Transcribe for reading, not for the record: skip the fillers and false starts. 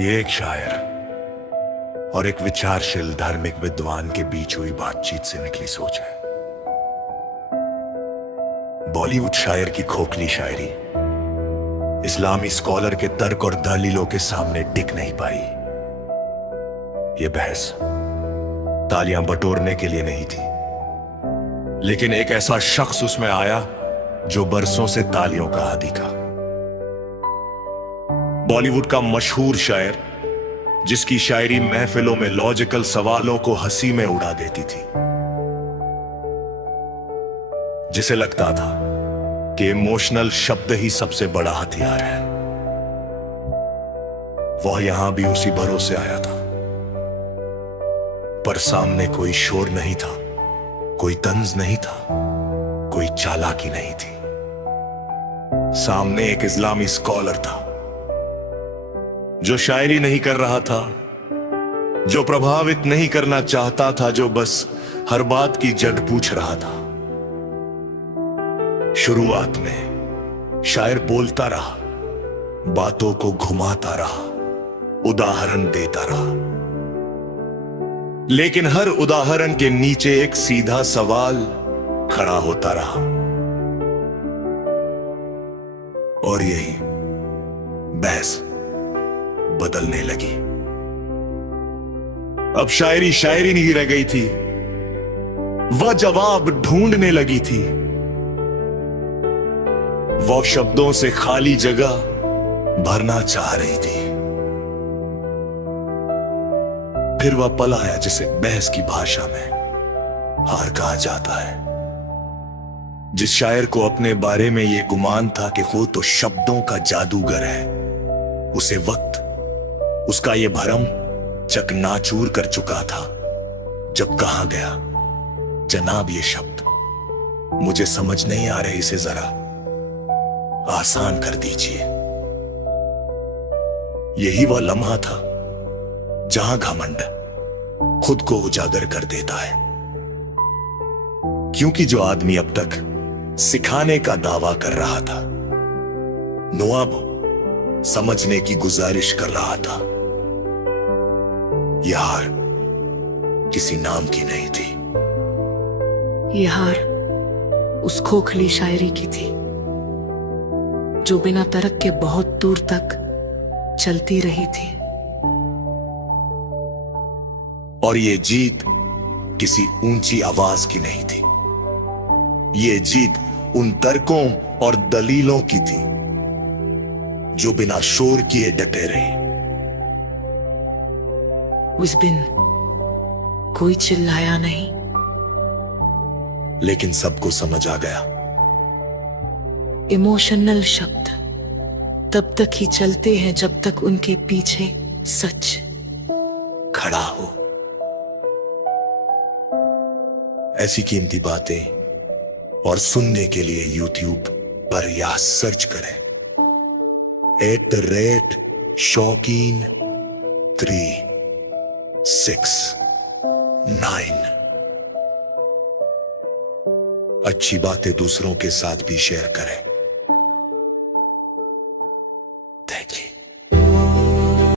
ये एक शायर और एक विचारशील धार्मिक विद्वान के बीच हुई बातचीत से निकली सोच है। बॉलीवुड शायर की खोखली शायरी इस्लामी स्कॉलर के तर्क और दलीलों के सामने टिक नहीं पाई। यह बहस तालियां बटोरने के लिए नहीं थी, लेकिन एक ऐसा शख्स उसमें आया जो बरसों से तालियों का आदी था। बॉलीवुड का मशहूर शायर जिसकी शायरी महफिलों में लॉजिकल सवालों को हंसी में उड़ा देती थी, जिसे लगता था कि इमोशनल शब्द ही सबसे बड़ा हथियार है। वह यहां भी उसी भरोसे आया था, पर सामने कोई शोर नहीं था, कोई तंज नहीं था, कोई चालाकी नहीं थी। सामने एक इस्लामी स्कॉलर था जो शायरी नहीं कर रहा था, जो प्रभावित नहीं करना चाहता था, जो बस हर बात की जड़ पूछ रहा था। शुरुआत में शायर बोलता रहा, बातों को घुमाता रहा, उदाहरण देता रहा, लेकिन हर उदाहरण के नीचे एक सीधा सवाल खड़ा होता रहा। और यही बहस बदलने लगी। अब शायरी शायरी नहीं रह गई थी, वह जवाब ढूंढने लगी थी। वह शब्दों से खाली जगह भरना चाह रही थी। फिर वह पल आया जिसे बहस की भाषा में हार कहा जाता है। जिस शायर को अपने बारे में यह गुमान था कि वो तो शब्दों का जादूगर है, उसे वक्त उसका ये भरम चकनाचूर कर चुका था जब कहा गया, जनाब ये शब्द मुझे समझ नहीं आ रहे, इसे जरा आसान कर दीजिए। यही वह लम्हा था जहां घमंड खुद को उजागर कर देता है, क्योंकि जो आदमी अब तक सिखाने का दावा कर रहा था, नुआब समझने की गुजारिश कर रहा था। यह हार किसी नाम की नहीं थी। यह हार उस खोखली शायरी की थी जो बिना तर्क के बहुत दूर तक चलती रही थी। और ये जीत किसी ऊंची आवाज की नहीं थी, ये जीत उन तर्कों और दलीलों की थी जो बिना शोर किए डटे रहे। उस दिन कोई चिल्लाया नहीं, लेकिन सबको समझ आ गया। इमोशनल शब्द तब तक ही चलते हैं जब तक उनके पीछे सच खड़ा हो। ऐसी कीमती बातें और सुनने के लिए YouTube पर या सर्च करें @शौकीन 369। अच्छी बातें दूसरों के साथ भी शेयर करें।